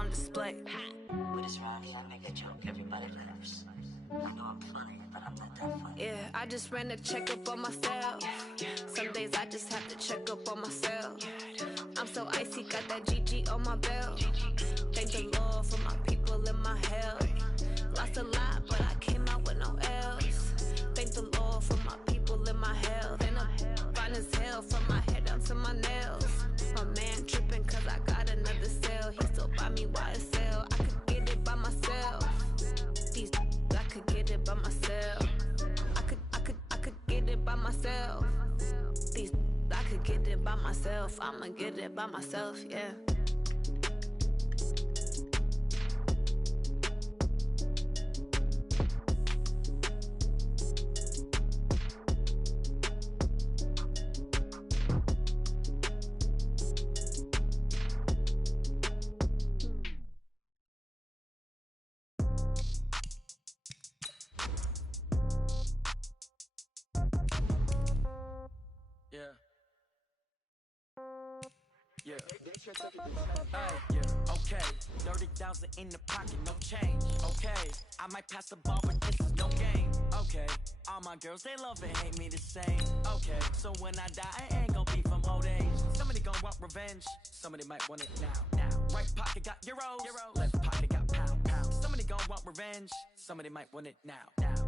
on display. With his rhymes, I make a joke, everybody laughs. I know I'm funny, but I'm not that funny. Yeah, I just ran a checkup on myself. Some days I just have to check up on myself. I'm so icy, got that GG on my belt. Thank the Lord for my people in my health. Lost a lot, but I came out with no else. Thank the Lord for my people in my health. And I'm fine as hell from my head down to my nails. My man tripping cause I got another cell. He still buy me YSL. I could get it by myself. These I could get it by myself. I could get it by myself. These I could get it by myself. I'ma get it by myself, yeah. Okay, 30,000 in the pocket, no change. Okay, I might pass the ball, but this is no game. Okay, all my girls, they love and hate me the same. Okay, so when I die, I ain't gon' be from old age. Somebody gon' want revenge, somebody might want it now. Right pocket got euros, left pocket got pounds. Somebody gon' want revenge, somebody might want it now.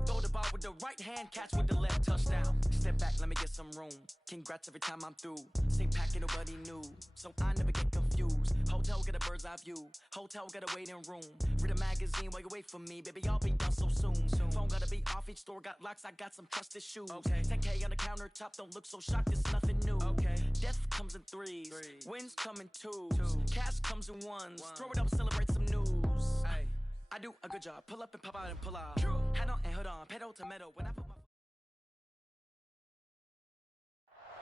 Throw the ball with the right hand, catch with the left, touchdown. Step back, let me get some room. Congrats every time I'm through. Same packet, nobody knew, so I never get confused. Hotel get a bird's eye view, hotel got a waiting room. Read a magazine while you wait for me, baby, I'll be done so soon. Phone gotta be off, each store got locks, I got some trusted shoes. 10K on the countertop, don't look so shocked, it's nothing new. Death comes in threes, wins come in twos, cash comes in ones. Throw it up, celebrate some news. I do a good job, pull up and pop out and pull out. Head on and hood on, pedal to metal. When I put my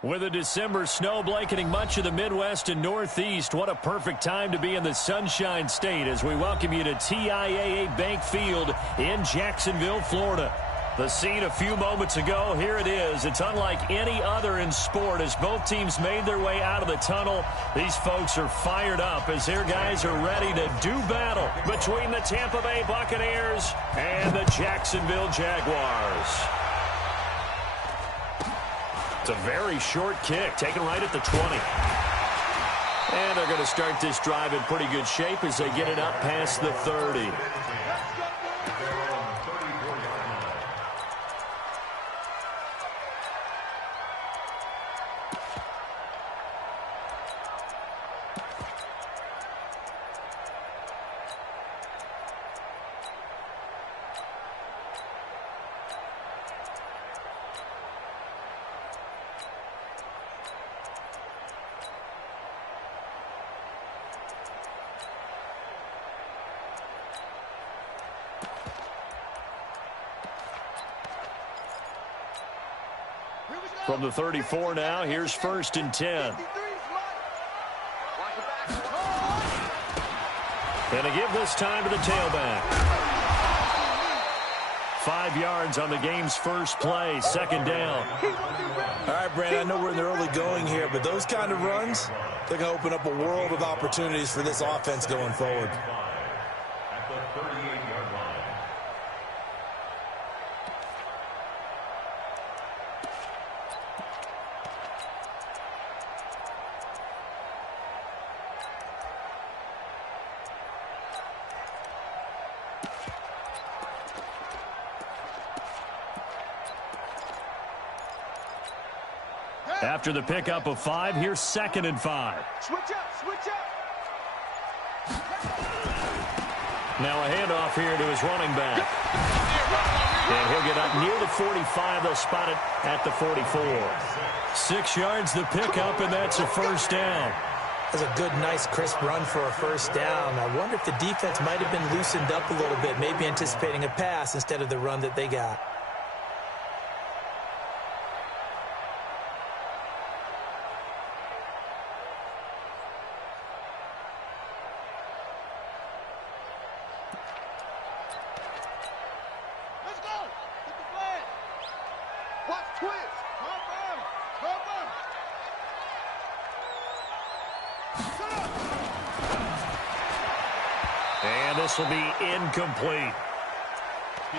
With a December snow blanketing much of the Midwest and Northeast, what a perfect time to be in the Sunshine State as we welcome you to TIAA Bank Field in Jacksonville, Florida. The scene a few moments ago, here it is. It's unlike any other in sport as both teams made their way out of the tunnel. These folks are fired up as their guys are ready to do battle between the Tampa Bay Buccaneers and the Jacksonville Jaguars. It's a very short kick, taken right at the 20. And they're going to start this drive in pretty good shape as they get it up past the 30. From the 34 now, here's 1st and 10. And a give this time to the tailback. 5 yards on the game's first play, 2nd down. All right, Brandon, I know we're in the early going here, but those kind of runs, they're going to open up a world of opportunities for this offense going forward. At the 38-yard line. After the pickup of 5, here's 2nd and 5. Switch up, switch up. Now a handoff here to his running back. And he'll get up near the 45. They'll spot it at the 44. 6 yards the pickup, and that's a 1st down. That's a good, nice, crisp run for a 1st down. I wonder if the defense might have been loosened up a little bit, maybe anticipating a pass instead of the run that they got. this will be incomplete.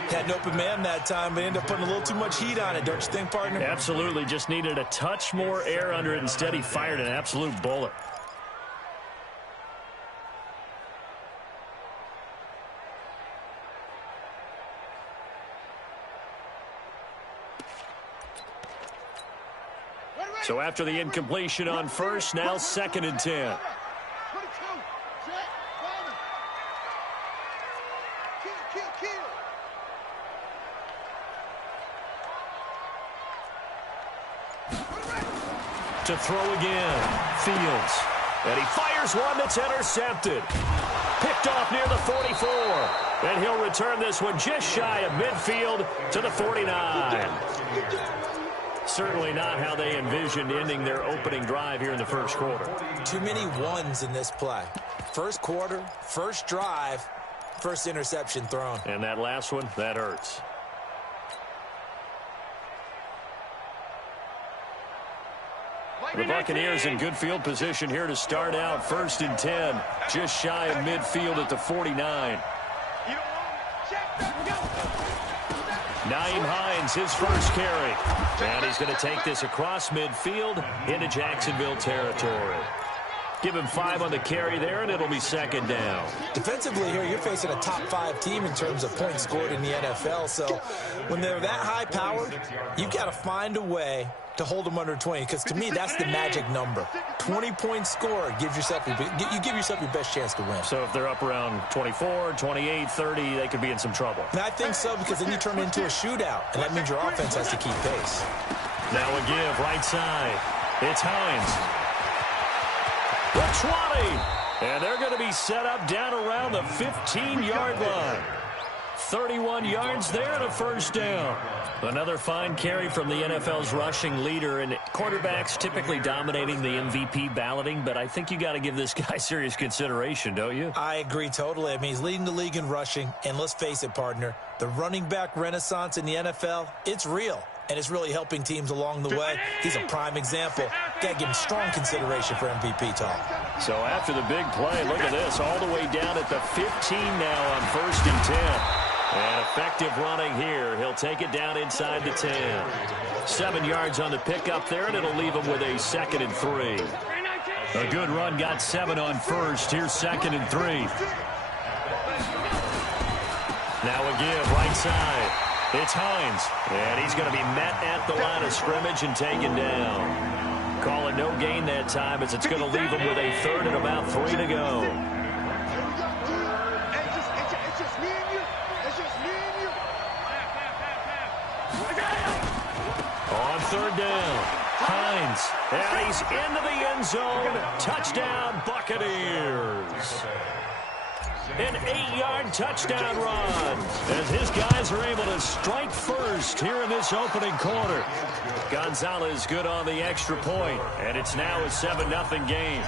Had an open man that time, but ended up putting a little too much heat on it, don't you think, partner? Absolutely. Just needed a touch more air under it. Instead, he fired an absolute bullet. So after the incompletion on first, now 2nd and 10. To throw again, Fields. And he fires one that's intercepted. Picked off near the 44. And he'll return this one just shy of midfield to the 49. Certainly not how they envisioned ending their opening drive here in the first quarter. Too many ones in this play. First quarter, first drive, first interception thrown. And that last one, that hurts. The Buccaneers in good field position here to start out. 1st and 10, just shy of midfield at the 49. Nyheim Hines, his first carry. And he's going to take this across midfield into Jacksonville territory. Give him 5 on the carry there, and it'll be 2nd down. Defensively here, you're facing a top 5 team in terms of points scored in the NFL. So when they're that high-powered, you've got to find a way to hold them under 20, because to me, that's the magic number. 20 points scored gives yourself you give yourself your best chance to win. So if they're up around 24, 28, 30, they could be in some trouble. And I think so, because then you turn it into a shootout, and that means your offense has to keep pace. Now a give, right side. It's Hines. The 20. And they're going to be set up down around the 15-yard line. 31 yards there and a 1st down. Another fine carry from the NFL's rushing leader, and quarterbacks typically dominating the MVP balloting, but I think you got to give this guy serious consideration, don't you? I agree totally. I mean, he's leading the league in rushing, and let's face it, partner, the running back renaissance in the NFL, it's real, and it's really helping teams along the way. He's a prime example. Got to give him strong consideration for MVP talk. So after the big play, look at this, all the way down at the 15 now on 1st and 10. And effective running here. He'll take it down inside the 10. 7 yards on the pickup there, and it'll leave him with a 2nd and 3. A good run, got 7 on first. Here's 2nd and 3. Now a give, right side. It's Hines. And he's going to be met at the line of scrimmage and taken down. Calling no gain that time, as it's going to leave him with a 3rd and about 3 to go. On 3rd down, Hines, and he's into the end zone. Touchdown, Buccaneers. An 8-yard touchdown run, as his guys are able to strike first here in this opening quarter. Gonzalez good on the extra point, and it's now a 7-0 game.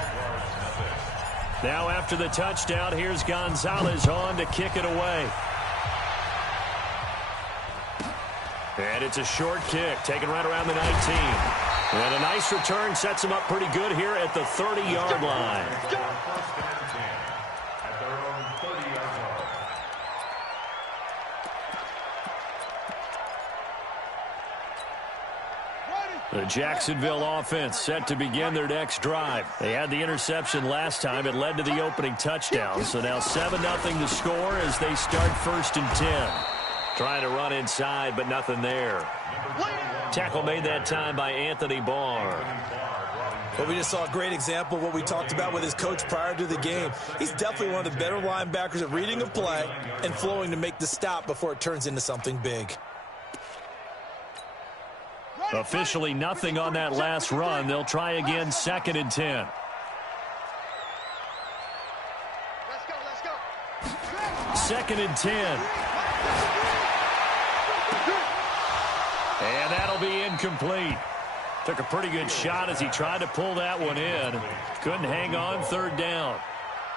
Now after the touchdown, here's Gonzalez on to kick it away. And it's a short kick, taken right around the 19. And a nice return sets him up pretty good here at the 30-yard line. The Jacksonville offense set to begin their next drive. They had the interception last time. It led to the opening touchdown. So now 7-0 the score as they start 1st and 10. Trying to run inside, but nothing there. Tackle made that time by Anthony Barr. Well, we just saw a great example of what we talked about with his coach prior to the game. He's definitely one of the better linebackers at reading a play and flowing to make the stop before it turns into something big. Officially nothing on that last run. They'll try again, 2nd and 10. Let's go. 2nd and 10. And that'll be incomplete. Took a pretty good shot as he tried to pull that one in. Couldn't hang on, 3rd down.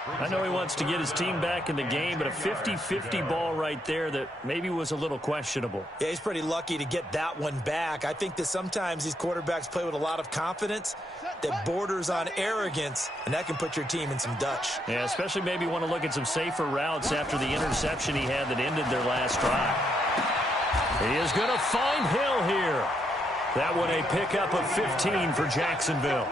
I know he wants to get his team back in the game, but a 50-50 ball right there that maybe was a little questionable. Yeah, he's pretty lucky to get that one back. I think that sometimes these quarterbacks play with a lot of confidence that borders on arrogance, and that can put your team in some Dutch. Yeah, especially maybe want to look at some safer routes after the interception he had that ended their last drive. He is going to find Hill here. That one a pickup of 15 for Jacksonville.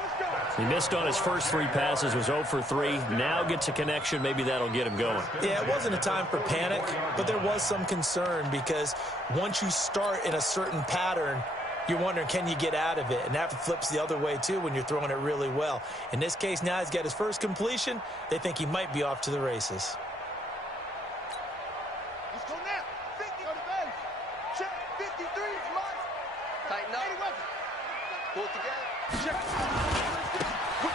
He missed on his first 3 passes, was 0 for 3. Now gets a connection. Maybe that'll get him going. Yeah, it wasn't a time for panic, but there was some concern because once you start in a certain pattern, you're wondering, can you get out of it? And that flips the other way, too, when you're throwing it really well. In this case, now he's got his first completion. They think he might be off to the races. Let's go now. 50 on the bench. Check. 53 is mine. Tighten up. Pull together. Check.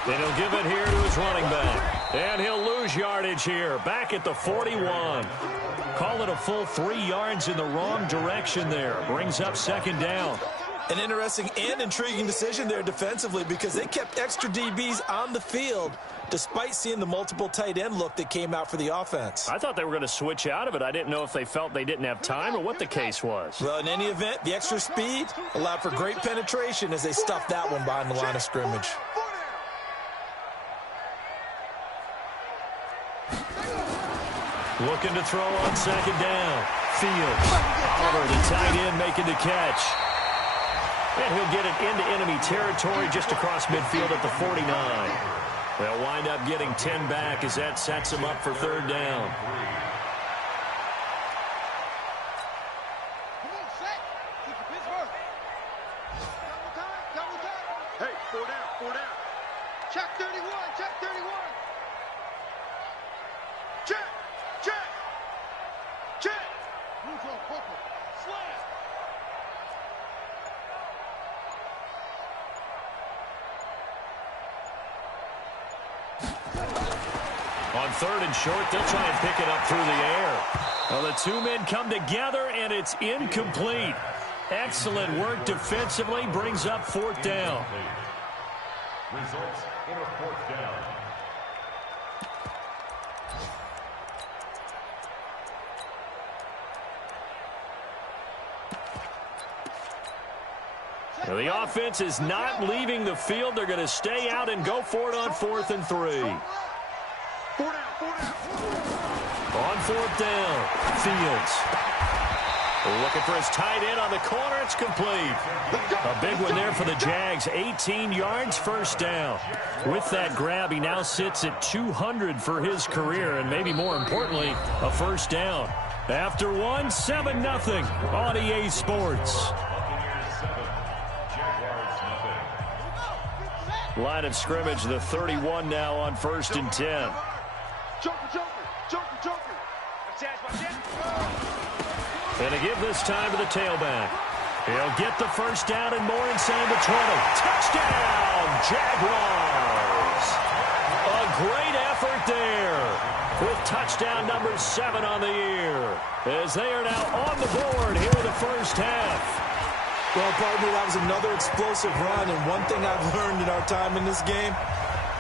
And he'll give it here to his running back. And he'll lose yardage here. Back at the 41. Call it a full 3 yards in the wrong direction there. Brings up second down. An interesting and intriguing decision there defensively because they kept extra DBs on the field despite seeing the multiple tight end look that came out for the offense. I thought they were going to switch out of it. I didn't know if they felt they didn't have time or what the case was. Well, in any event, the extra speed allowed for great penetration as they stuffed that one behind the line of scrimmage. Looking to throw on second down. Fields. Oliver, the tight end, making the catch. And he'll get it into enemy territory just across midfield at the 49. They'll wind up getting 10 back as that sets him up for third down. Come on, set. Keep the Pittsburgh. Double time. Hey, 4 down. Check 31. Check. Move on, Booker. Slam. On third and short, they'll try and pick it up through the air. Well, the 2 men come together, and it's incomplete. Excellent work defensively, brings up fourth down. Results in a 4th down. Now, the offense is not leaving the field. They're going to stay out and go for it on 4th and 3. 4 down. On 4th down, Fields. Looking for his tight end on the corner. It's complete. A big one there for the Jags. 18 yards, first down. With that grab, he now sits at 200 for his career, and maybe more importantly, a first down. After one, 7-0 on EA Sports. Line of scrimmage, the 31 now on 1st and 10. Joker. And to give this time to the tailback. He'll get the first down and more inside the 20. Touchdown, Jaguars! A great effort there with touchdown number 7 on the year as they are now on the board here in the first half. Well, partner, that was another explosive run, and one thing I've learned in our time in this game,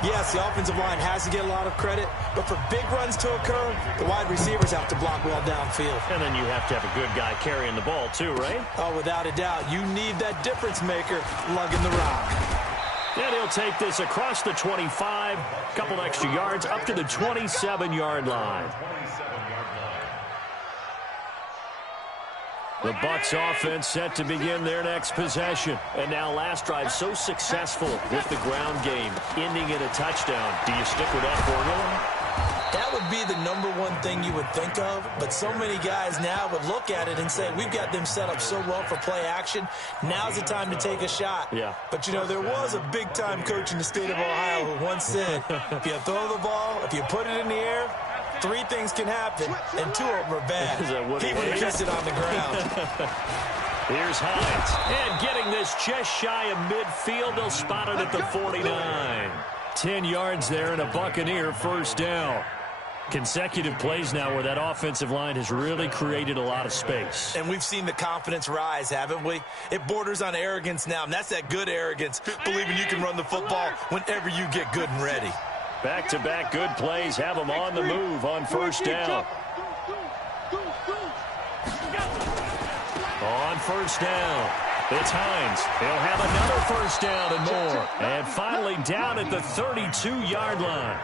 yes, the offensive line has to get a lot of credit, but for big runs to occur, the wide receivers have to block well downfield. And then you have to have a good guy carrying the ball too, right? Oh, without a doubt. You need that difference maker lugging the rock. And he'll take this across the 25, a couple extra yards, up to the 27-yard line. The Bucs offense set to begin their next possession. And now last drive so successful with the ground game, ending in a touchdown. Do you stick with that formula? That would be the #1 thing you would think of, but so many guys now would look at it and say, we've got them set up so well for play action. Now's the time to take a shot. Yeah. But, you know, there was a big-time coach in the state of Ohio who once said, if you throw the ball, if you put it in the air, 3 things can happen, and 2 of them are bad. He would have kissed it on the ground. Here's Hines. And getting this just shy of midfield, they'll spot it at the 49. 10 yards there and a Buccaneer first down. Consecutive plays now where that offensive line has really created a lot of space. And we've seen the confidence rise, haven't we? It borders on arrogance now, and that's that good arrogance, believing you can run the football whenever you get good and ready. Back-to-back good plays have them on the move on first down. On first down, it's Hines. He'll have another first down and more. And finally down at the 32-yard line.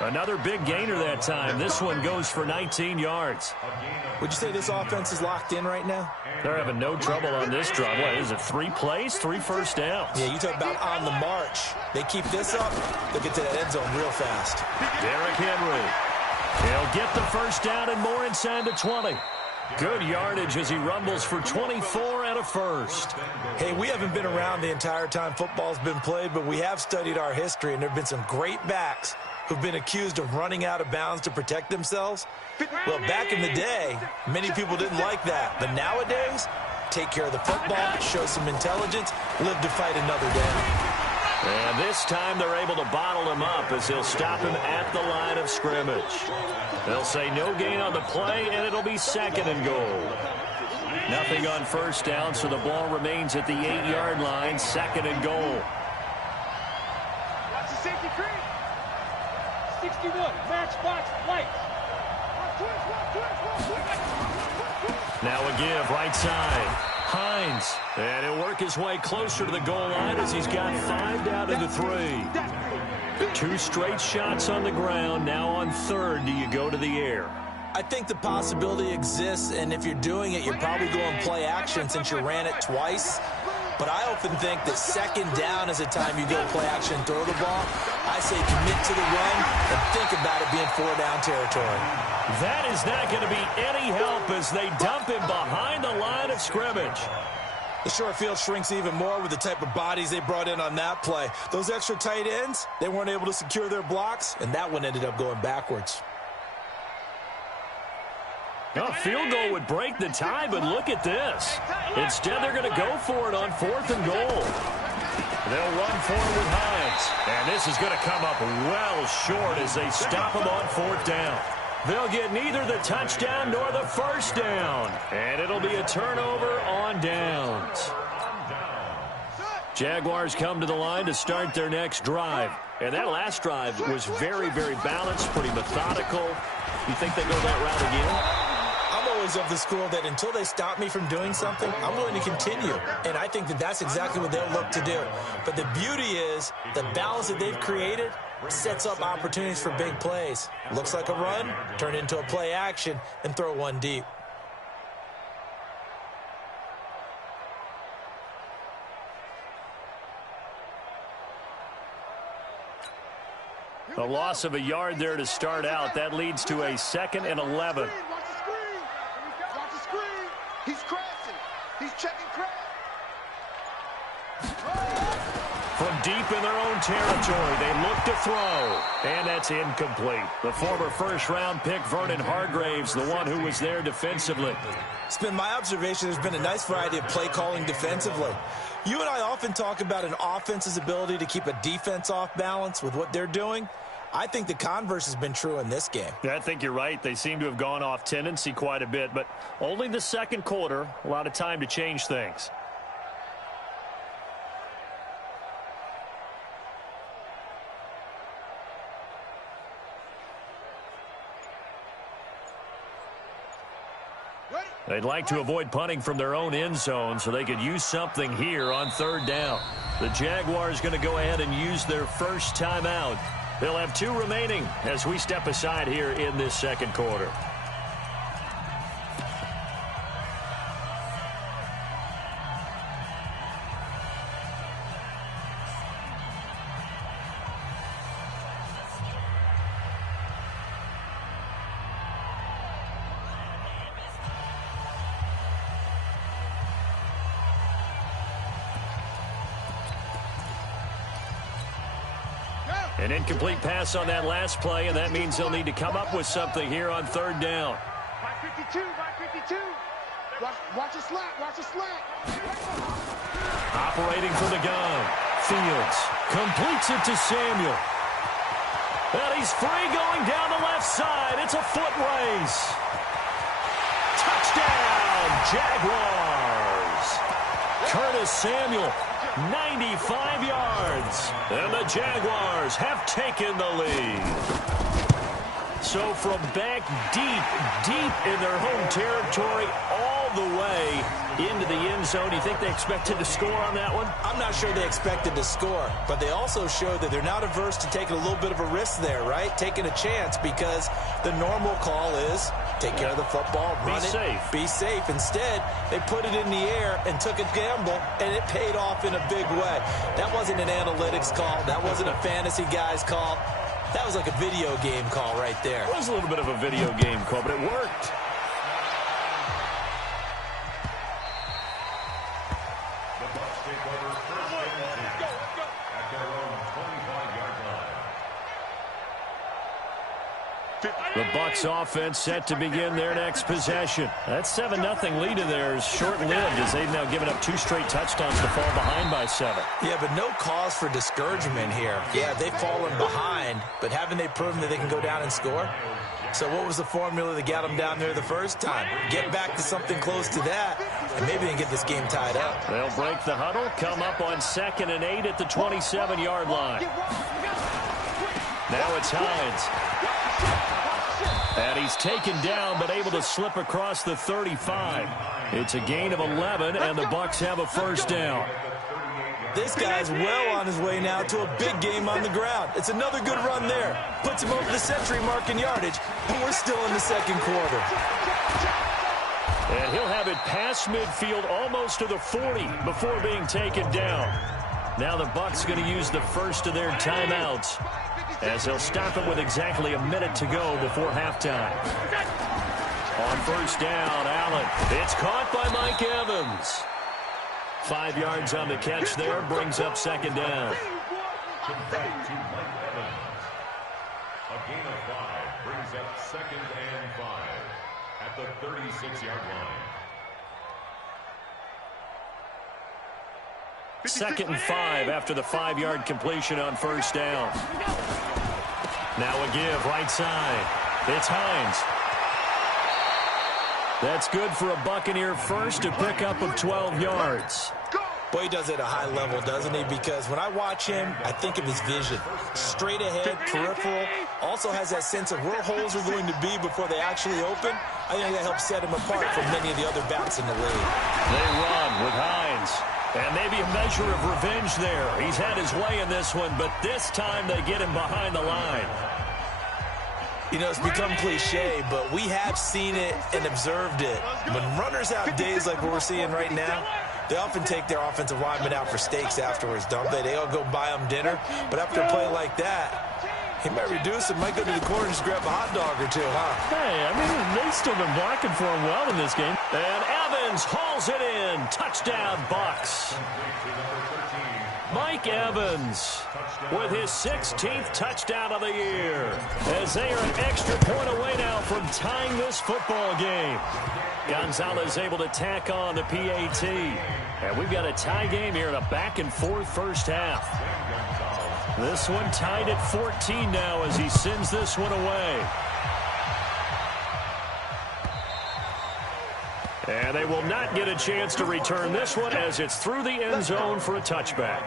Another big gainer that time. This one goes for 19 yards. Would you say this offense is locked in right now? They're having no trouble on this drive. What is it, 3 plays, 3 first downs? Yeah, you talk about on the march. They keep this up, they'll get to that end zone real fast. Derrick Henry. He'll get the first down and more inside the 20. Good yardage as he rumbles for 24 and a first. Hey, we haven't been around the entire time football's been played, but we have studied our history, and there have been some great backs who've been accused of running out of bounds to protect themselves. Well, back in the day, many people didn't like that. But nowadays, take care of the football, show some intelligence, live to fight another down. And this time they're able to bottle him up as they'll stop him at the line of scrimmage. They'll say no gain on the play, and it'll be second and goal. Nothing on first down, so the ball remains at the 8-yard line, second and goal. Watch the safety creep. 61, match box, lights. Now a give, right side. Hines. And he'll work his way closer to the goal line as he's got 5 down to the 3. 2 straight shots on the ground. Now on third, do you go to the air? I think the possibility exists, and if you're doing it, you're probably going play action since you ran it twice. But I often think that second down is a time you go play action and throw the ball. I say commit to the run and think about it being 4-down territory. That is not going to be any help as they dump him behind the line of scrimmage. The short field shrinks even more with the type of bodies they brought in on that play. Those extra tight ends, they weren't able to secure their blocks, and that one ended up going backwards. A field goal would break the tie, but look at this. Instead, they're going to go for it on 4th and goal. They'll run for it with Hines. And this is going to come up well short as they stop him on 4th down. They'll get neither the touchdown nor the first down. And it'll be a turnover on downs. Jaguars come to the line to start their next drive. And that last drive was very, very balanced, pretty methodical. You think they go that route again? I'm always of the school that until they stop me from doing something, I'm willing to continue. And I think that that's exactly what they'll look to do. But the beauty is the balance that they've created sets up opportunities for big plays. Looks like a run, turn into a play action, and throw one deep. A loss of a yard there to start out. That leads to a 2nd and 11. Watch the screen. He's crashing. He's checking crash. From deep in their own territory, they look to throw. And that's incomplete. The former first-round pick, Vernon Hargraves, the one who was there defensively. It's been my observation there's been a nice variety of play calling defensively. You and I often talk about an offense's ability to keep a defense off balance with what they're doing. I think the converse has been true in this game. I think you're right. They seem to have gone off tendency quite a bit, but only the second quarter, a lot of time to change things. They'd like to avoid punting from their own end zone so they could use something here on 3rd down. The Jaguars going to go ahead and use their first timeout. They'll have 2 remaining as we step aside here in this second quarter. An incomplete pass on that last play, and that means they'll need to come up with something here on 3rd down. By 52, by 52. Watch a slant, watch a slant. Operating from the gun. Fields completes it to Samuel. And he's free going down the left side. It's a foot race. Touchdown, Jaguars. Curtis Samuel 95 yards. And the Jaguars have taken the lead. So from back deep in their home territory all the way into the end zone, you think they expected to score on that one? I'm not sure they expected to score, but they also showed that they're not averse to taking a little bit of a risk there, right? Taking a chance, because the normal call is take care of the football, run it, be safe. Instead, they put it in the air and took a gamble, and it paid off in a big way. That wasn't an analytics call. That wasn't a fantasy guy's call. That was like a video game call right there. It was a little bit of a video game call, but it worked. The Bucs offense set to begin their next possession. That 7-0 lead of theirs short-lived as they've now given up 2 straight touchdowns to fall behind by 7. Yeah, but no cause for discouragement here. Yeah, they've fallen behind, but haven't they proven that they can go down and score? So what was the formula that got them down there the first time? Get back to something close to that, and maybe they can get this game tied up. They'll break the huddle, come up on 2nd and 8 at the 27-yard line. Now it's Hines. And he's taken down, but able to slip across the 35. It's a gain of 11, and the Bucs have a first down. This guy's well on his way now to a big game on the ground. It's another good run there. Puts him over the century mark in yardage, and we're still in the second quarter. And he'll have it past midfield almost to the 40 before being taken down. Now the Bucs going to use the first of their timeouts, as they'll stop it with exactly a minute to go before halftime. On first down, Allen. It's caught by Mike Evans. 5 yards on the catch there, brings up second down. A gain of 5 brings up 2nd and 5 at the 36-yard line. 2nd and 5 after the 5-yard completion on first down. Now a give right side. It's Hines. That's good for a Buccaneer first, a pickup of 12 yards. Boy, he does it at a high level, doesn't he? Because when I watch him, I think of his vision. Straight ahead, peripheral. Also has that sense of where holes are going to be before they actually open. I think that helps set him apart from many of the other backs in the league. They run with Hines. And maybe a measure of revenge there. He's had his way in this one, but this time they get him behind the line. You know, it's become cliche, but we have seen it and observed it. When runners have days like what we're seeing right now, they often take their offensive linemen out for steaks afterwards, don't they? They all go buy them dinner. But after a play like that, he might reduce it, might go to the corner and just grab a hot dog or two, huh? Hey, I mean, they've still been blocking for him well in this game. And Evans hauls it in. Touchdown, Bucs. Mike Evans with his 16th touchdown of the year, as they are an extra point away now from tying this football game. Gonzalez able to tack on the PAT. And we've got a tie game here in a back-and-forth first half. This one tied at 14 now as he sends this one away. And they will not get a chance to return this one as it's through the end zone for a touchback.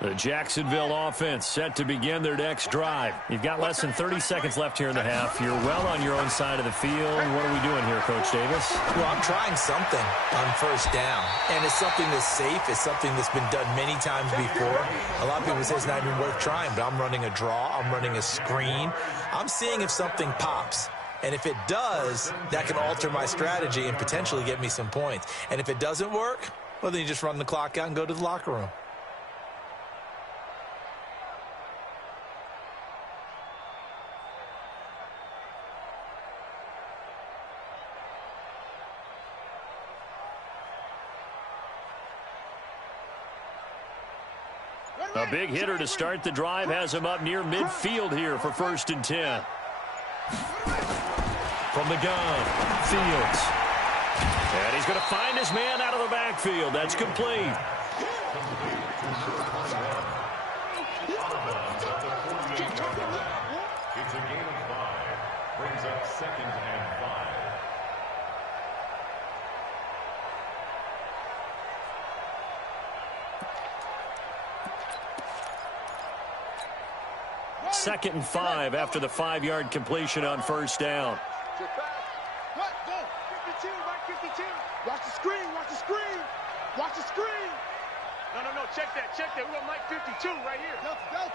The Jacksonville offense set to begin their next drive. You've got less than 30 seconds left here in the half. You're well on your own side of the field. What are we doing here, Coach Davis? Well, I'm trying something on first down. And it's something that's safe. It's something that's been done many times before. A lot of people say it's not even worth trying, but I'm running a draw. I'm running a screen. I'm seeing if something pops. And if it does, that can alter my strategy and potentially get me some points. And if it doesn't work, well, then you just run the clock out and go to the locker room. A big hitter to start the drive has him up near midfield here for 1st and 10. From the gun, Fields. And he's going to find his man out of the backfield. That's complete. It's a gain of 5. brings up 2nd and 5. Second and 5 after the 5-yard completion on first down. What? Go. 52, right 52. Watch the screen, watch the screen. Watch the screen. No, check that. We got Mike 52 right here. Delta.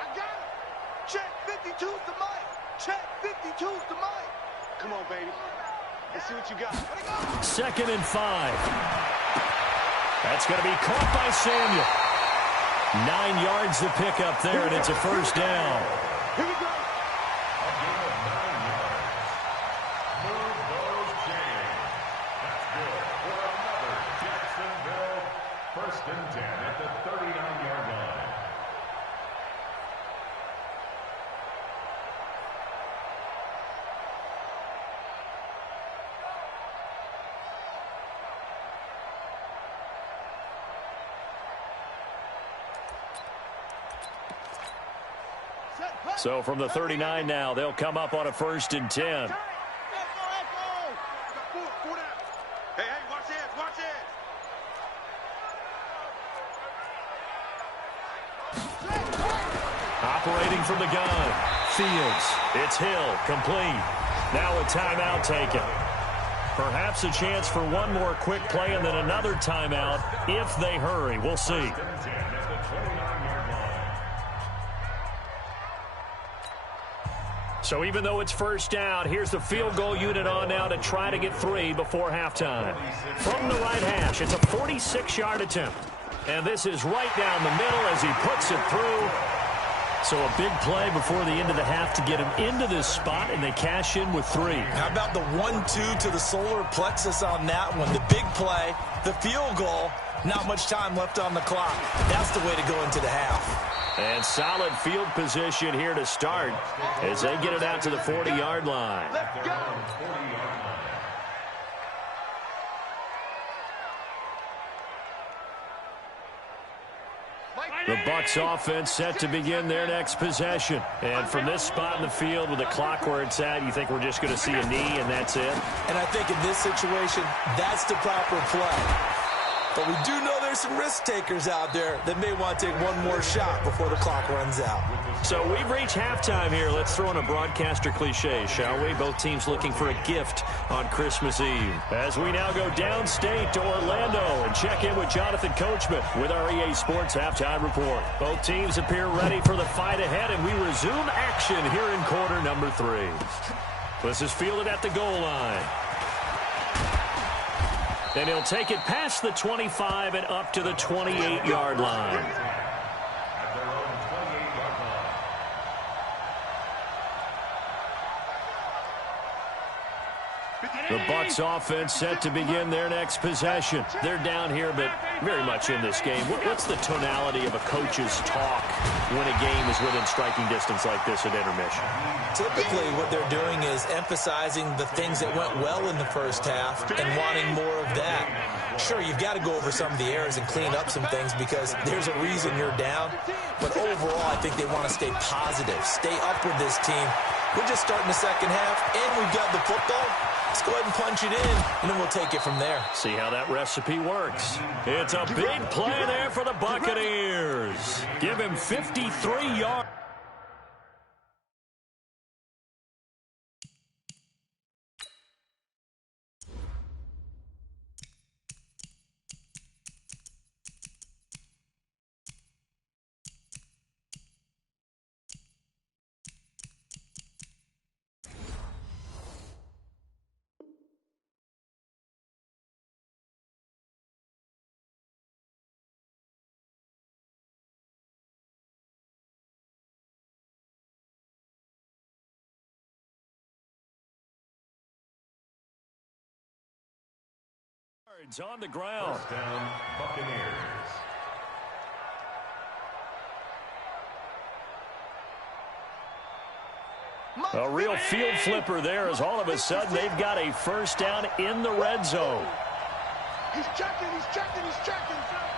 I got it. Check 52's the Mike. Check 52's the Mike. Come on, baby. Let's see what you got. Second and 5. That's going to be caught by Samuel. 9 yards to pick up there, and it's a first down. Here we go. A gain of 9 yards. Move those chains. That's good for another Jacksonville 1st and 10 at the 39-yard line. So from the 39 now, they'll come up on a 1st and 10. Hey, watch it. Operating from the gun. Fields. It's Hill. Complete. Now a timeout taken. Perhaps a chance for one more quick play and then another timeout if they hurry. We'll see. 1st and 10 at the 29-yard line. So even though it's first down, here's the field goal unit on now to try to get 3 before halftime. From the right hash, it's a 46-yard attempt. And this is right down the middle as he puts it through. So a big play before the end of the half to get him into this spot, and they cash in with 3. How about the 1-2 to the solar plexus on that one? The big play, the field goal, not much time left on the clock. That's the way to go into the half. And solid field position here to start as they get it out to the 40-yard line. Let's go. The Bucs offense set to begin their next possession. And from this spot in the field with the clock where it's at, you think we're just going to see a knee and that's it? And I think in this situation, that's the proper play. But we do know there's some risk takers out there that may want to take one more shot before the clock runs out. So we've reached halftime here. Let's throw in a broadcaster cliche, shall we? Both teams looking for a gift on Christmas Eve. As we now go downstate to Orlando and check in with Jonathan Coachman with our EA Sports Halftime Report. Both teams appear ready for the fight ahead, and we resume action here in quarter number 3. This is fielded at the goal line. And he'll take it past the 25 and up to the 28-yard line. At their own 28-yard line. The Bucs offense set to begin their next possession. They're down here, but very much in this game. What's the tonality of a coach's talk when a game is within striking distance like this at intermission? Typically, what they're doing is emphasizing the things that went well in the first half and wanting more of that. Sure, you've got to go over some of the errors and clean up some things because there's a reason you're down. But overall, I think they want to stay positive, stay up with this team. We're just starting the second half, and we've got the football. Let's go ahead and punch it in, and then we'll take it from there. See how that recipe works. It's a big play there for the Buccaneers. Give him 53 yards. On the ground. First down, Buccaneers. A real field flipper there as all of a sudden they've got a first down in the red zone. He's checking.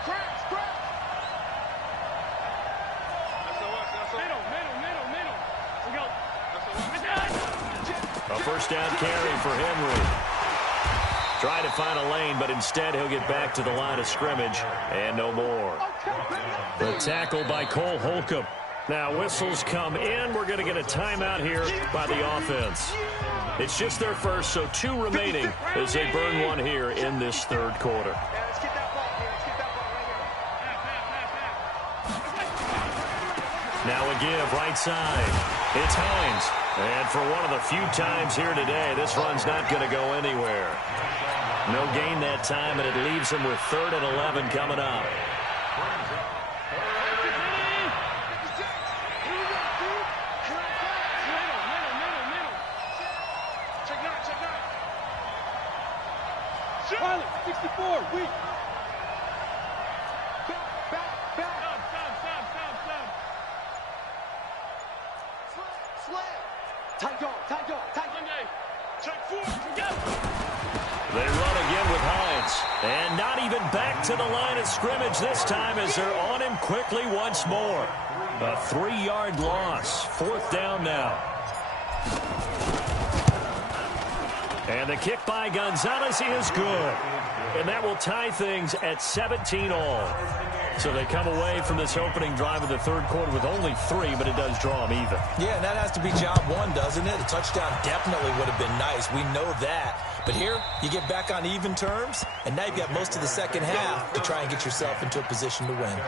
Cracks. Middle. We go. first down carry for Henry. Trying to find a lane, but instead he'll get back to the line of scrimmage and no more. The tackle by Cole Holcomb. Now whistles come in. We're going to get a timeout here by the offense. It's just their first, so 2 remaining as they burn one here in this third quarter. Now a give right side. It's Hines. And for one of the few times here today, this run's not going to go anywhere. No gain that time, and it leaves him with 3rd and 11 coming up. Pilot, 64, weak. They run again with Hines. And not even back to the line of scrimmage this time as they're on him quickly once more. A 3-yard loss. 4th down now. And the kick by Gonzalez is good. And that will tie things at 17 all. So they come away from this opening drive of the third quarter with only 3, but it does draw them even. Yeah, and that has to be job 1, doesn't it? A touchdown definitely would have been nice. We know that. But here, you get back on even terms, and now you've got most of the second half to try and get yourself into a position to win.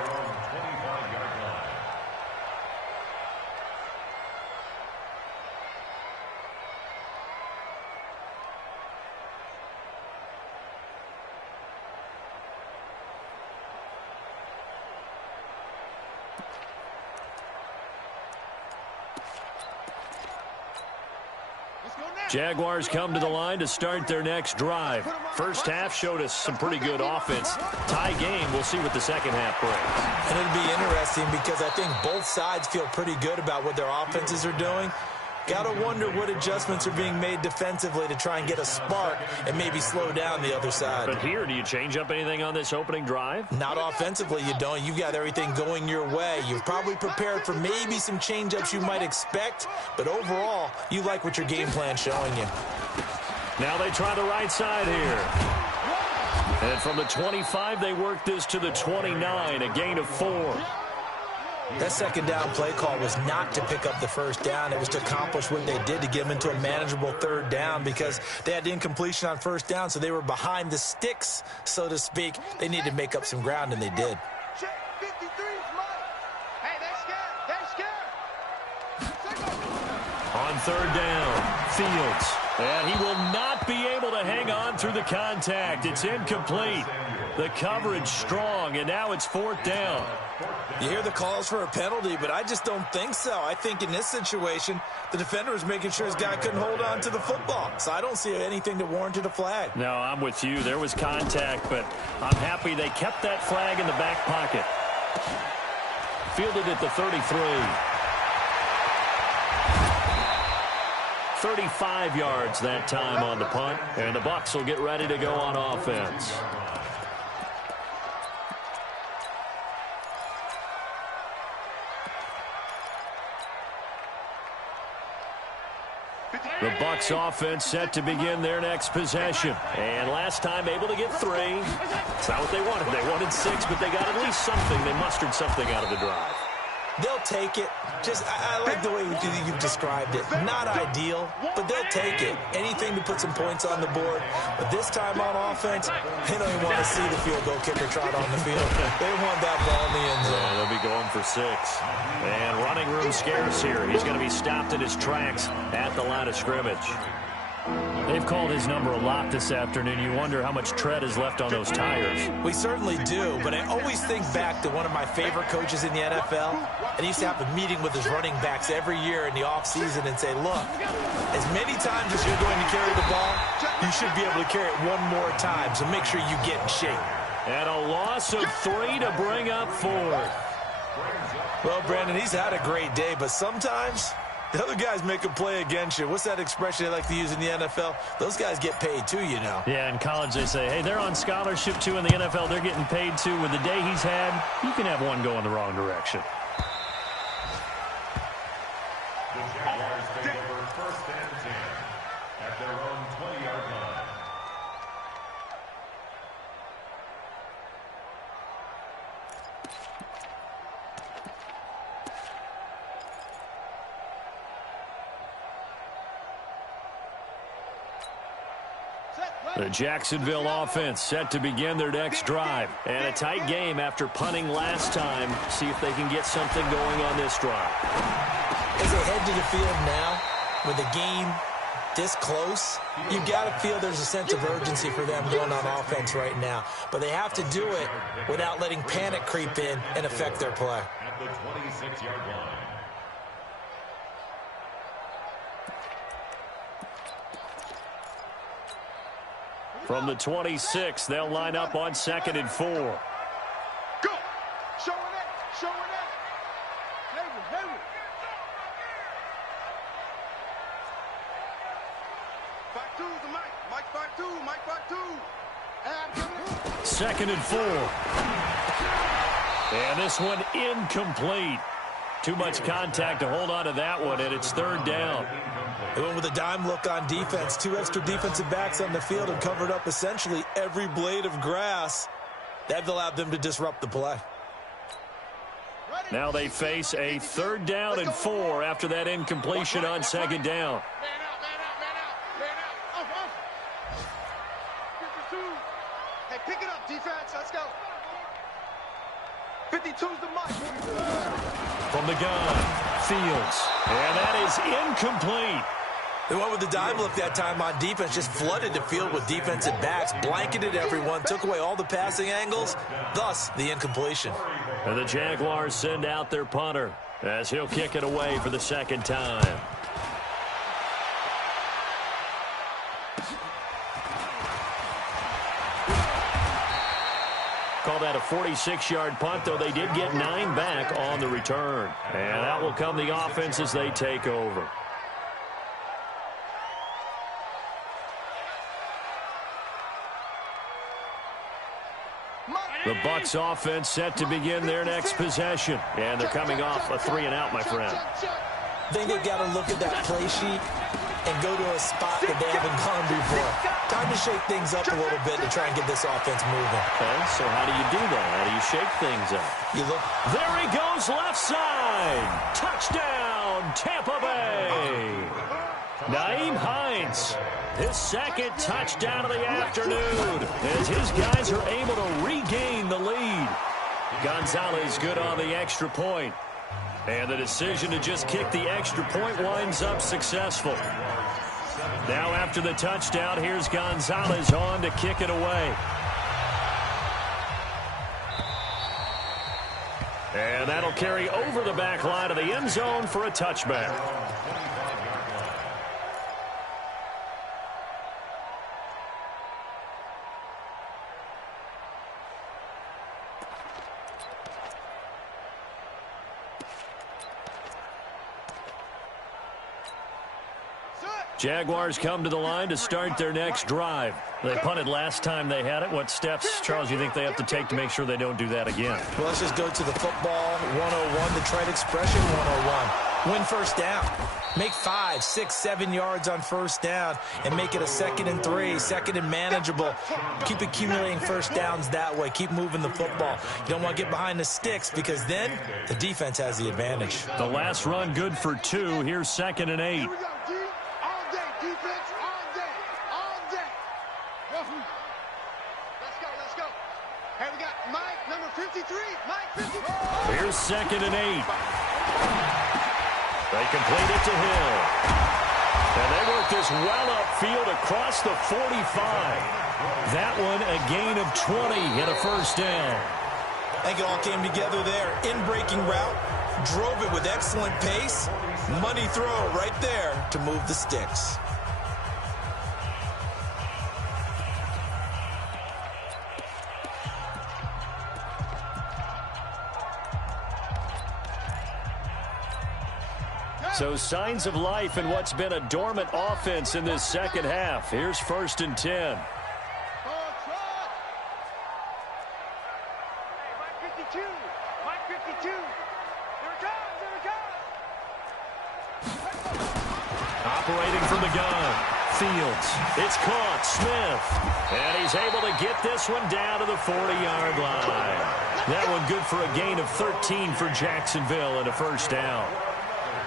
Jaguars come to the line to start their next drive. First half showed us some pretty good offense. Tie game, we'll see what the second half brings. And it'll be interesting because I think both sides feel pretty good about what their offenses are doing. Got to wonder what adjustments are being made defensively to try and get a spark and maybe slow down the other side. But here, do you change up anything on this opening drive? Not offensively, you don't. You've got everything going your way. You've probably prepared for maybe some change-ups you might expect, but overall, you like what your game plan's showing you. Now they try the right side here. And from the 25, they work this to the 29, a gain of 4. That second down play call was not to pick up the first down. It was to accomplish what they did to get them into a manageable third down because they had the incompletion on first down, so they were behind the sticks, so to speak. They needed to make up some ground, and they did. On third down, Fields. And he will not be able to hang on through the contact. It's incomplete. The coverage strong, and now it's 4th down. You hear the calls for a penalty, but I just don't think so. I think in this situation, the defender was making sure his guy couldn't hold on to the football. So I don't see anything that warranted a flag. No, I'm with you. There was contact, but I'm happy they kept that flag in the back pocket. Fielded at the 33. 35 yards that time on the punt, and the Bucs will get ready to go on offense. The Bucs offense set to begin their next possession. And last time able to get 3. It's not what they wanted. They wanted 6, but they got at least something. They mustered something out of the drive. They'll take it. I like the way you've described it. Not ideal, but they'll take it. Anything to put some points on the board. But this time on offense, they don't even want to see the field goal kicker trot on the field. They want that ball in the end zone. Yeah, they'll be going for 6. And running room scarce here. He's going to be stopped in his tracks at the line of scrimmage. They've called his number a lot this afternoon. You wonder how much tread is left on those tires. We certainly do, but I always think back to one of my favorite coaches in the NFL. And he used to have a meeting with his running backs every year in the offseason and say, look, as many times as you're going to carry the ball, you should be able to carry it one more time, so make sure you get in shape. And a loss of 3 to bring up 4. Well, Brandon, he's had a great day, but sometimes the other guys make a play against you. What's that expression they like to use in the NFL? Those guys get paid too, you know. Yeah, in college they say, hey, they're on scholarship too. In the NFL, they're getting paid too. With the day he's had, you can have one go in the wrong direction. The Jaguars take over 1st and 10 The Jacksonville offense set to begin their next drive. And a tight game after punting last time. See if they can get something going on this drive. As they head to the field now, with the game this close, you've got to feel there's a sense of urgency for them going on offense right now. But they have to do it without letting panic creep in and affect their play. At the 26-yard line. From the 26, they'll line up on 2nd and 4. Go. Showing it. Showing it. Hayward. Back two to Mike. Mike back two. Mike back two. 2nd and 4. And this one incomplete. Too much contact to hold on to that one, and it's 3rd down. They went with a dime look on defense. 2 extra defensive backs on the field and covered up essentially every blade of grass. That allowed them to disrupt the play. Now they face a 3rd down and 4 after that incompletion on 2nd down. Man out. Off. 52. Hey, pick it up, defense. Let's go. 52's the mark. From the gun, Fields. And that is incomplete. They went with the dime look that time on defense, just flooded the field with defensive backs, blanketed everyone, took away all the passing angles, thus the incompletion. And the Jaguars send out their punter as he'll kick it away for the 2nd time. Call that a 46-yard punt, though they did get 9 back on the return. And out will come the offense as they take over. The Bucs offense set to begin their next possession. And they're coming off a 3-and-out, my friend. I think they've got to look at that play sheet and go to a spot that they haven't gone before. Time to shake things up a little bit to try and get this offense moving. Okay, so how do you do that? How do you shake things up? You look. There he goes, left side. Touchdown, Tampa Bay. Nyheim Hines, his 2nd touchdown of the afternoon, as his guys are able to regain the lead. Gonzalez good on the extra point. And the decision to just kick the extra point winds up successful. Now after the touchdown, here's Gonzalez on to kick it away. And that'll carry over the back line of the end zone for a touchback. Jaguars come to the line to start their next drive. They punted last time they had it. What steps, Charles, you think they have to take to make sure they don't do that again? Well, let's just go to the football 101, the trade expression 101. Win first down. Make 5, 6, 7 yards on first down and make it a 2nd and 3, 2nd and manageable. Keep accumulating first downs that way. Keep moving the football. You don't want to get behind the sticks because then the defense has the advantage. The last run good for 2. Here's 2nd and 8. Here we go, D. All day, defense, all day. Let's go. Hey, we got Mike, number 53. Mike, 53. Here's 2nd and 8. They complete it to Hill. And they work this well upfield across the 45. That one a gain of 20 and a first down. I think it all came together there. In-breaking route, drove it with excellent pace. Money throw right there to move the sticks. So signs of life in what's been a dormant offense in this second half. Here's 1st and 10. Operating from the gun. Fields. It's caught. Smith. And he's able to get this one down to the 40-yard line. That one good for a gain of 13 for Jacksonville and a first down.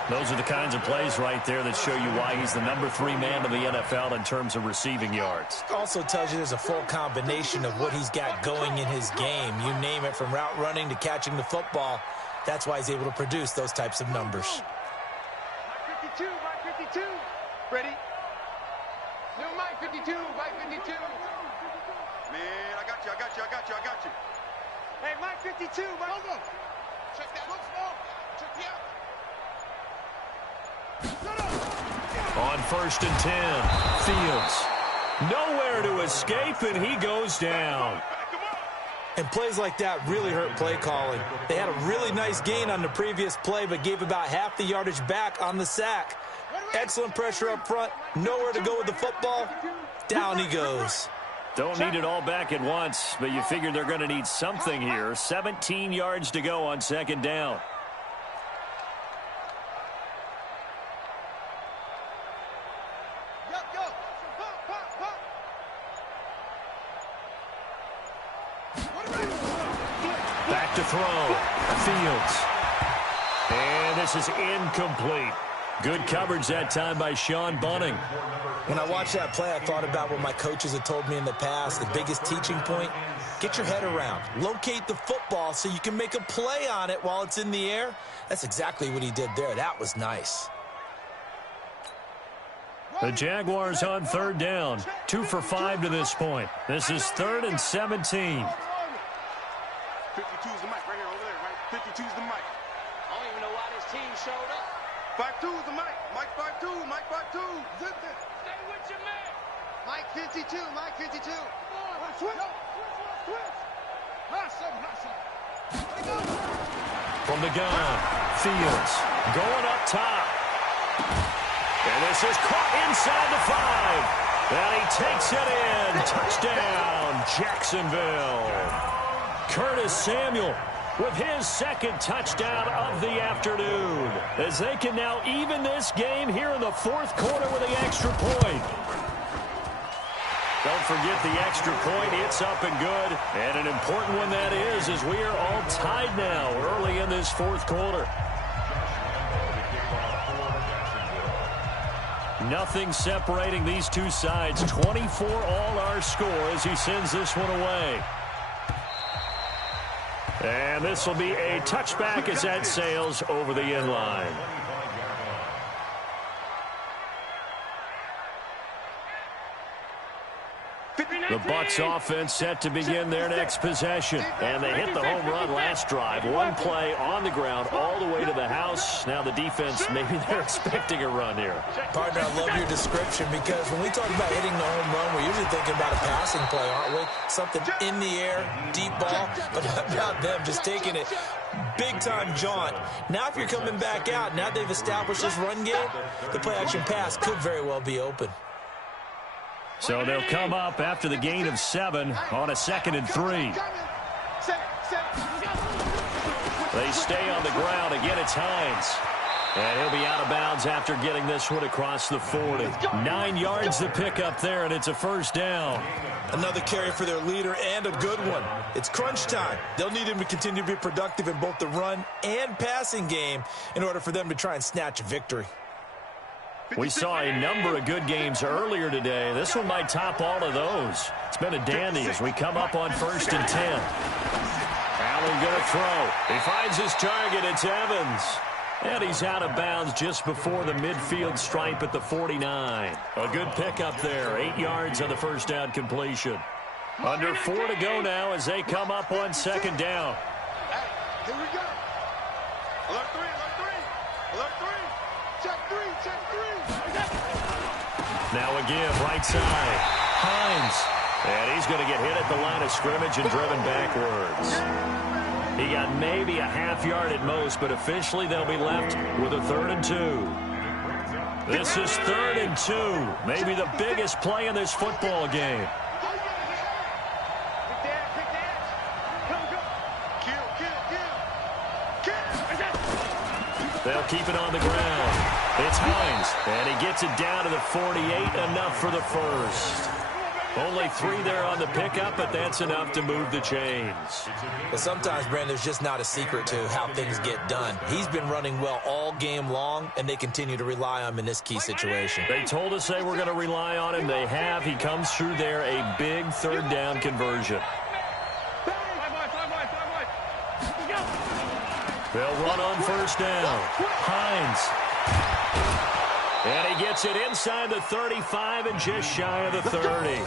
Those are the kinds of plays right there that show you why he's the number 3 man in the NFL in terms of receiving yards. Also tells you there's a full combination of what he's got going in his game. You name it, from route running to catching the football. That's why he's able to produce those types of numbers. Mike 52, Mike 52. Ready? No, Mike 52, Mike 52. Man, I got you. Hey, Mike 52, Mike. Go. Check that. Look small. Check the out. On 1st and 10, Fields. Nowhere to escape, and he goes down. And plays like that really hurt play calling. They had a really nice gain on the previous play, but gave about half the yardage back on the sack. Excellent pressure up front. Nowhere to go with the football. Down he goes. Don't need it all back at once, but you figure they're going to need something here. 17 yards to go on 2nd down. Back to throw. Fields. And this is incomplete. Good coverage that time by Sean Bunting. When I watched that play, I thought about what my coaches had told me in the past. The biggest teaching point, get your head around. Locate the football so you can make a play on it while it's in the air. That's exactly what he did there. That was nice. The Jaguars on 3rd down. 2 for 5 to this point. This is 3rd and 17. 52's the mic right here, over there, right? 52's the mic. I don't even know why this team showed up. 52's the mic. Mike 52, Mike 52. Stay with your man. Mike 52, Mike 52. Switch. From the gun, Fields going up top. And this is caught inside the 5. And he takes it in. Touchdown, Jacksonville. Curtis Samuel with his 2nd touchdown of the afternoon, as they can now even this game here in the 4th quarter with the extra point. Don't forget the extra point. It's up and good. And an important one that is, as we are all tied now early in this 4th quarter. Nothing separating these two sides. 24 all our score as he sends this one away. And this will be a touchback as that sails over the end line. The Bucs offense set to begin their next possession. And they hit the home run last drive. One play on the ground all the way to the house. Now the defense, maybe they're expecting a run here. Partner, I love your description, because when we talk about hitting the home run, we're usually thinking about a passing play, aren't we? Something in the air, deep ball. But how about them just taking it big-time jaunt? Now if you're coming back out, now they've established this run game, the play-action pass could very well be open. So they'll come up after the gain of 7 on a 2nd and 3. They stay on the ground. Again, it's Hines. And he'll be out of bounds after getting this one across the 40. 9 yards to pick up there, and it's a 1st down. Another carry for their leader, and a good one. It's crunch time. They'll need him to continue to be productive in both the run and passing game in order for them to try and snatch a victory. We saw a number of good games earlier today. This one might top all of those. It's been a dandy as we come up on 1st and 10. Allen going to throw. He finds his target. It's Evans. And he's out of bounds just before the midfield stripe at the 49. A good pickup there. 8 yards on the 1st down completion. Under 4 to go now as they come up on 2nd down. Here we go. Alert 3, alert 3. Alert 3. Check 3, check 3. Now again, right side. Hines. And he's going to get hit at the line of scrimmage and driven backwards. He got maybe a half yard at most, but officially they'll be left with a 3rd and 2. This is 3rd and 2. Maybe the biggest play in this football game. They'll keep it on the ground. It's Hines, and he gets it down to the 48, enough for the 1st. Only 3 there on the pickup, but that's enough to move the chains. But sometimes, Brandon, there's just not a secret to how things get done. He's been running well all game long, and they continue to rely on him in this key situation. They told us they were going to rely on him. They have. He comes through there, a big third down conversion. They'll run on first down. Hines. And he gets it inside the 35 and just shy of the 30.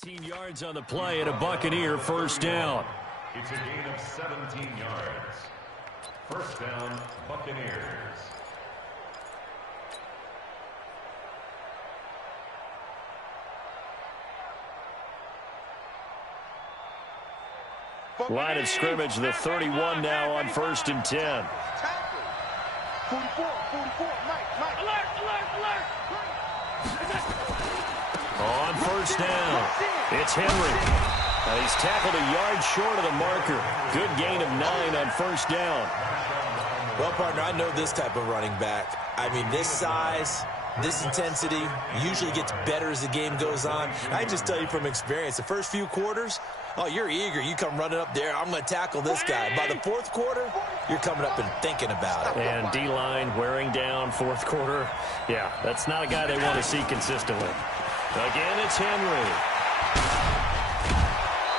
17 yards on the play and a Buccaneer first down. It's a gain of 17 yards. First down, Buccaneers. Line of scrimmage, the 31 now on first and 10. 44, Mike. Alert. On first down, it's Henry. He's tackled a yard short of the marker. Good gain of 9 on first down. Well, partner, I know this type of running back. I mean, this size, this intensity usually gets better as the game goes on. I just tell you from experience, the first few quarters, oh, you're eager. You come running up there, I'm going to tackle this guy. By the fourth quarter, you're coming up and thinking about it. And D-line wearing down fourth quarter. Yeah, that's not a guy they want to see consistently. Again, it's Henry.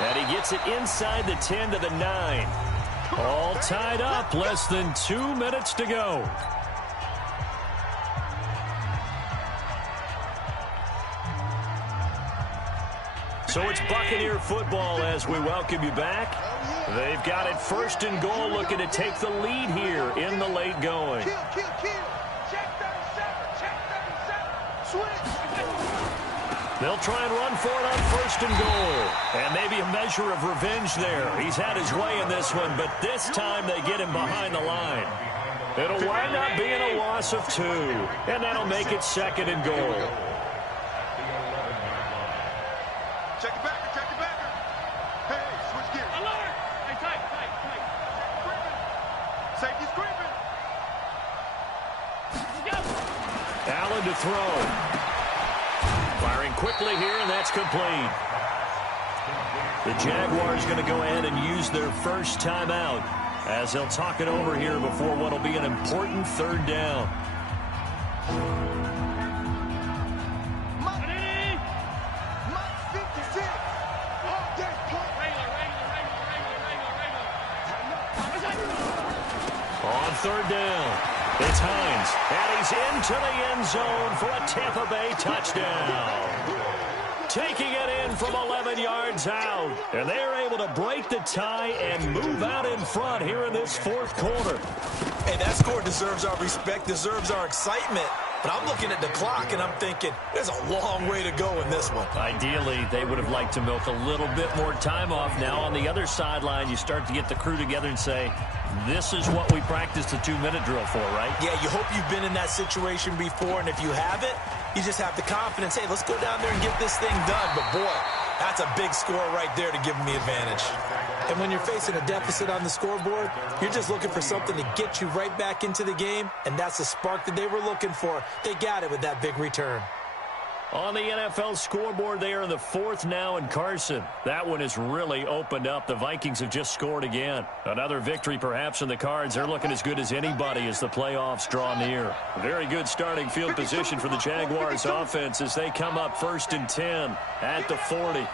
And he gets it inside the 10 to the 9. All tied up, less than 2 minutes to go. So it's Buccaneer football as we welcome you back. They've got it first and goal, looking to take the lead here in the late going. Check 37. Switch. They'll try and run for it on first and goal. And maybe a measure of revenge there. He's had his way in this one, but this time they get him behind the line. It'll wind up being a loss of 2, and that'll make it second and goal. Check the backer. Hey, switch gears. Alert! Hey, tight. Safety's creeping. Allen to throw. Firing quickly here, and that's complete. The Jaguars going to go ahead and use their first timeout as they'll talk it over here before what will be an important third down. Mike 56. On third down, it's Hines, and he's into the end zone for a Tampa Bay touchdown. Taking it in from 11 yards out, and they're able to break the tie and move out in front here in this fourth quarter. Hey, that score deserves our respect, deserves our excitement. But I'm looking at the clock, and I'm thinking, there's a long way to go in this one. Ideally, they would have liked to milk a little bit more time off. Now, on the other sideline, you start to get the crew together and say, this is what we practiced the 2-minute drill for, right? Yeah, you hope you've been in that situation before, and if you haven't, you just have the confidence, hey, let's go down there and get this thing done. But, boy, that's a big score right there to give them the advantage. And when you're facing a deficit on the scoreboard, you're just looking for something to get you right back into the game, and that's the spark that they were looking for. They got it with that big return. On the NFL scoreboard, they are in the fourth now in Carson. That one has really opened up. The Vikings have just scored again. Another victory perhaps in the cards. They're looking as good as anybody as the playoffs draw near. Very good starting field position for the Jaguars offense as they come up first and 10 at the 40.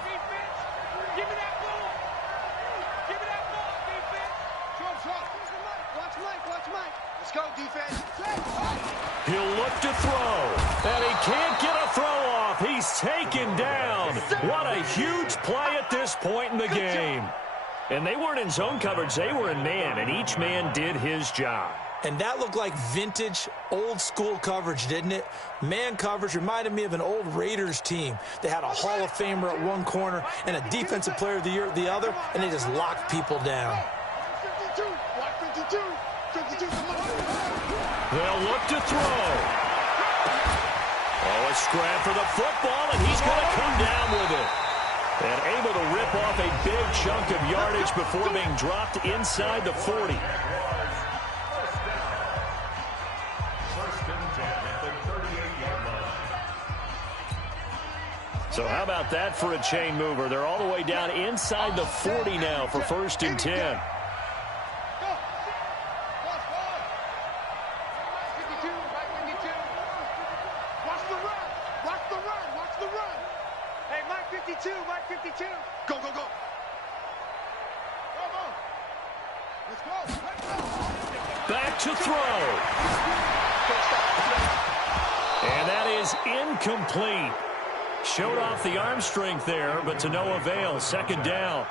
He'll look to throw, and he can't get a throw off. He's taken down. What a huge play at this point in the game. And they weren't in zone coverage. They were in man, and each man did his job. And that looked like vintage, old-school coverage, didn't it? Man coverage reminded me of an old Raiders team. They had a Hall of Famer at one corner and a Defensive Player of the Year at the other, and they just locked people down. They'll look to throw. Oh, a scrap for the football, and he's going to come down with it. And able to rip off a big chunk of yardage before being dropped inside the 40. So how about that for a chain mover? They're all the way down inside the 40 now for 1st and 10. Mike 52. Go, go, go. Let's go. Back to throw. And that is incomplete. Showed off the arm strength there, but to no avail. 2nd down.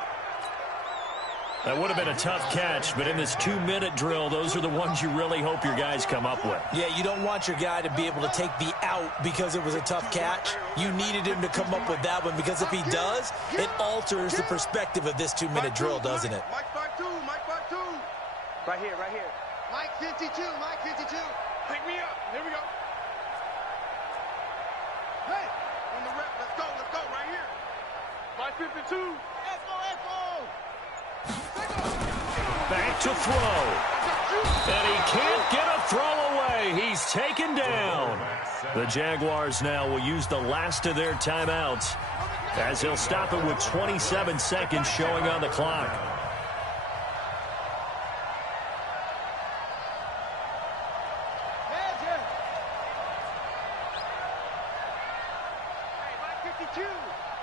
That would have been a tough catch, but in this 2-minute drill, those are the ones you really hope your guys come up with. Yeah, you don't want your guy to be able to take the out because it was a tough catch. You needed him to come up with that one because if he does, it alters the perspective of this 2-minute drill, doesn't it? Mike 52, Mike 52. Right here, right here. Mike 52, Mike 52. Pick me up. Here we go. Hey, on the rep. Let's go, right here. Mike 52. Echo. Back to throw. And he can't get a throw away. He's taken down. The Jaguars now will use the last of their timeouts as he'll stop it with 27 seconds showing on the clock.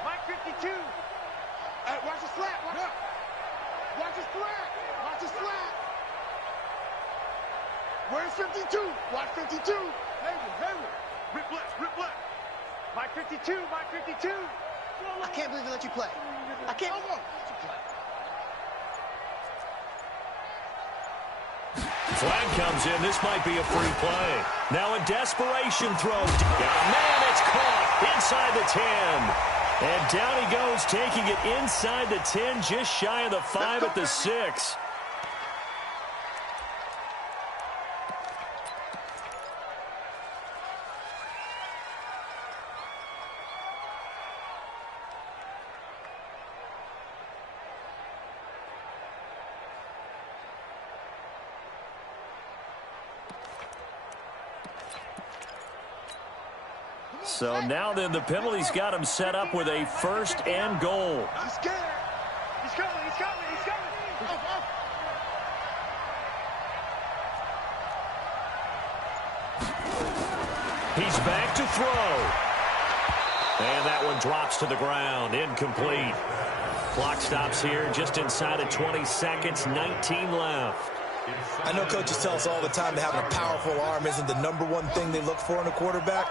Mike 52. Watch the slap. Watch his flat. Watch his flat. Where's 52? Watch 52. Hayward. Rip left. Mike 52. I can't believe they let you play. I can't let you play. Flag comes in. This might be a free play. Now a desperation throw. Man, it's caught inside the 10. And down he goes, taking it inside the 10, just shy of the 5 at the 6. So now then the penalty's got him set up with a 1st and goal. He's scared. He's coming. He's back to throw. And that one drops to the ground. Incomplete. Clock stops here just inside of 20 seconds. 19 left. I know coaches tell us all the time that having a powerful arm isn't the #1 thing they look for in a quarterback.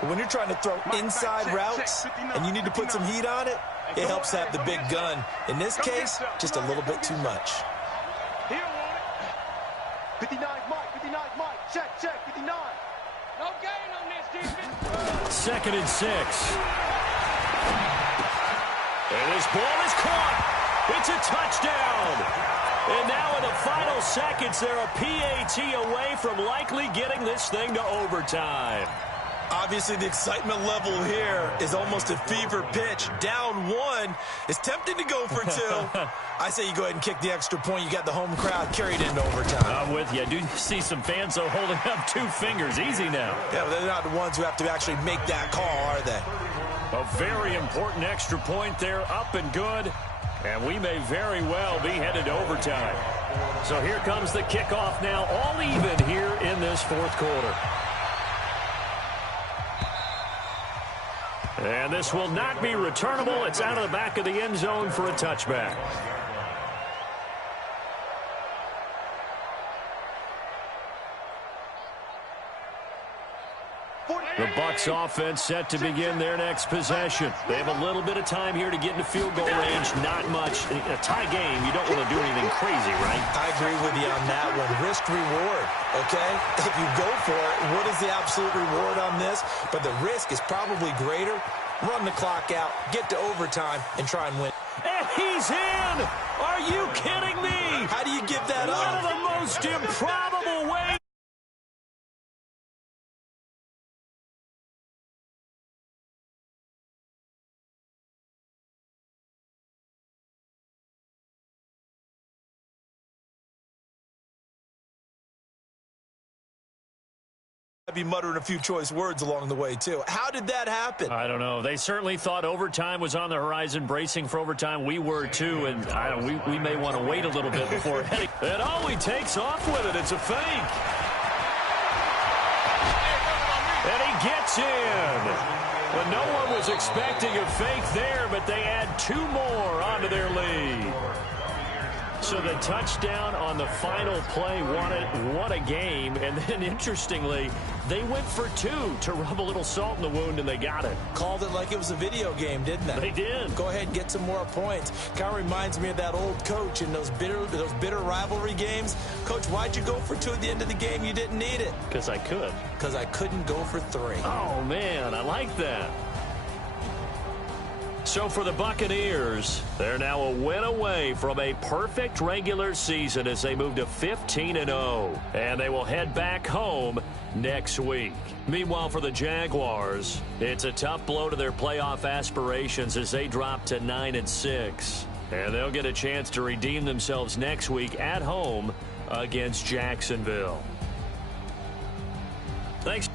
But when you're trying to throw inside routes and you need to put some heat on it, it helps have the big gun. In this case, just a little bit too much. He don't want it. 59 Mike. Check, 59. No gain on this defense. 2nd and 6. And this ball is caught. It's a touchdown. And now in the final seconds, they're a PAT away from likely getting this thing to overtime. Obviously, the excitement level here is almost a fever pitch. Down 1. It's tempting to go for 2. I say you go ahead and kick the extra point. You got the home crowd carried into overtime. I'm with you. I do see some fans, though, holding up 2 fingers. Easy now. Yeah, but they're not the ones who have to actually make that call, are they? A very important extra point there, up and good. And we may very well be headed to overtime. So here comes the kickoff now, all even here in this 4th quarter. And this will not be returnable. It's out of the back of the end zone for a touchback. The Bucs offense set to begin their next possession. They have a little bit of time here to get into field goal range. Not much. In a tie game, you don't want to do anything crazy, right? I agree with you on that one. Risk reward, okay? If you go for it, what is the absolute reward on this? But the risk is probably greater. Run the clock out, get to overtime, and try and win. And he's in! Are you kidding me? How do you give that up? One of the most improbable ways. Be muttering a few choice words along the way, too. How did that happen? I don't know. They certainly thought overtime was on the horizon, bracing for overtime. We were, too, and we may want to wait a little bit before heading. And he takes off with it. It's a fake. And he gets in. Well, no one was expecting a fake there, but they add 2 more onto their lead. So the touchdown on the final play won it. What a game. And then, interestingly, they went for 2 to rub a little salt in the wound, and they got it. Called it like it was a video game, didn't they? They did. Go ahead and get some more points. Kind of reminds me of that old coach in those bitter rivalry games. Coach, why'd you go for 2 at the end of the game? You didn't need it. Because I could. Because I couldn't go for 3. Oh, man, I like that. So for the Buccaneers, they're now a win away from a perfect regular season as they move to 15-0. And they will head back home next week. Meanwhile, for the Jaguars, it's a tough blow to their playoff aspirations as they drop to 9-6. And they'll get a chance to redeem themselves next week at home against Jacksonville. Thanks.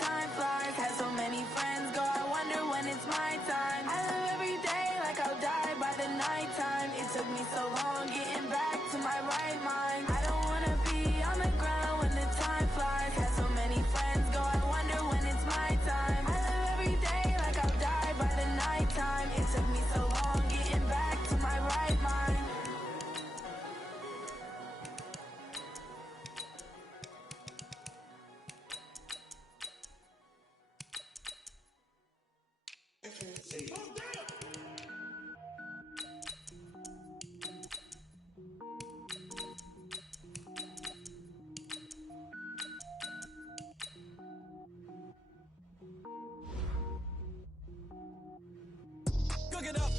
Time flies, had so many friends go, I wonder when it's my time. I live every Cook it up,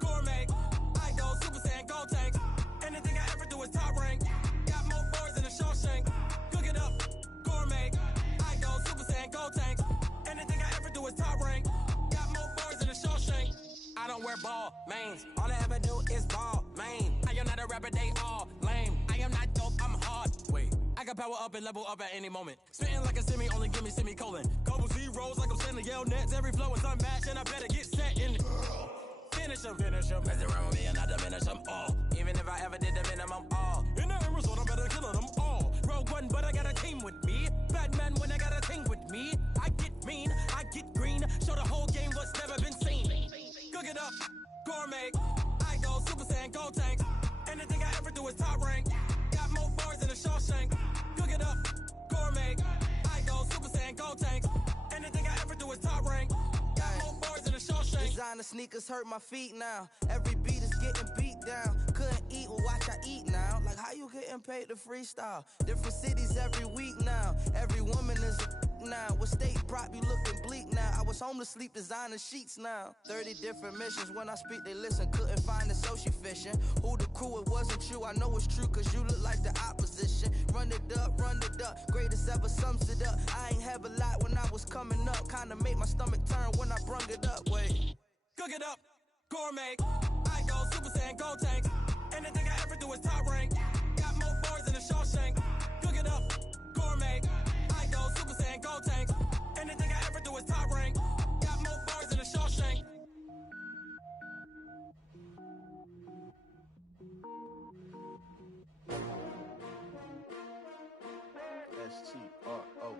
gourmet. I go Super Saiyan, gold tank. Anything I ever do is top rank. Got more boys than a Shawshank. Cook it up, gourmet. I go Super Saiyan, gold tank. Anything I ever do is top rank. Got more boys than a Shawshank. I don't wear ball mains. All I ever do is ball main. I am not a rapper, they all lame. I am not dope, I'm hard. Wait, I can power up and level up at any moment. Spitting like a semi, only give me semicolon. Couple zeros like I'm sending yell nets. Every flow is unmatched and I better get set in. Finish them. Mess around with me and I diminish them all. Even if I ever did the minimum all. In the end result, I'm better killing them all. Rogue One, but I got a team with me. Batman when I got a team with me. I get mean, I get green. Show the whole game what's never been seen. Cook it up, gourmet. I go Super Saiyan, gold tank. Anything I ever do is top rank. Got more bars than a Shawshank. Cook it up, gourmet. I go Super Saiyan, gold tank. Anything I ever do is top rank. Got more bars than a Shawshank. Designer sneakers hurt my feet now. Every beat is getting beat down. Couldn't eat, well watch I eat now. Like how you getting paid to freestyle? Different cities every week now. Every woman is a now. What state prop you looking bleak now? I was home to sleep designing sheets now. 30 different missions. When I speak they listen. Couldn't find it so she fishing. Who the crew, it wasn't you. I know it's true cause you look like the opposition. Run it up. Greatest ever sums it up. I ain't have a lot when I was coming up. Kinda made my stomach turn when I brung it up. Wait. Cook it up, gourmet. I go Super Saiyan, gold tank. Anything I ever do is top rank. Got more bars than a Shawshank. Cook it up, gourmet. I go Super Saiyan, gold tank. Anything I ever do is top rank. Got more bars than a Shawshank. S-T-R-O.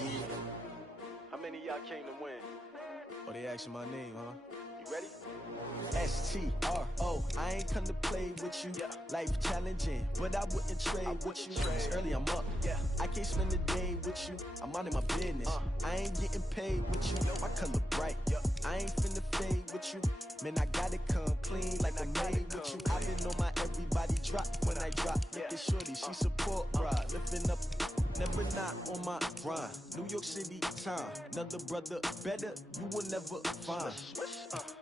Yeah. How many of y'all came to win? Oh, they asking my name, huh? You ready? S-T-R-O. I ain't come to play with you. Yeah. Life challenging, but I wouldn't trade with you. It's early, I'm up. Yeah. I can't spend the day with you. I'm minding my business. I ain't getting paid with you. My color bright. Yeah. I ain't finna fade with you. Man, I gotta come clean like I'm made with you. I've been on my everybody drop when I drop. Look at shorty, she support ride. Lifting up, never not on my grind. New York City time. Another brother better, you will never find.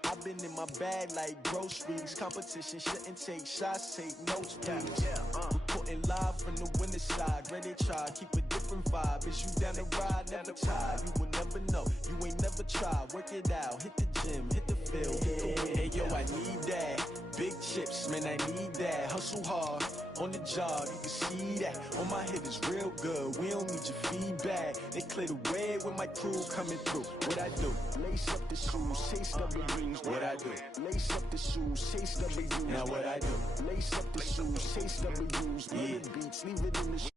I've been in my bag like groceries. Competition shouldn't take shots, take notes, please. Reporting live from the winning side. Ready to try, keep a different vibe. Is you down the ride, never tired. You will never know, you ain't never tried. Work it out, hit the gym, hit the field, hit the wind. Hey yo, I need that. Big chips, man, I need that. Hustle hard, on the job, you can see that. On my head is real good, we don't need your feedback. They clear the way with my crew coming through. What I do? Lace up the shoes, chase W's. What I do? Lace up the shoes, chase W's. Now what I do? Lace up the shoes, chase W's. Yeah. Beats, leave it in the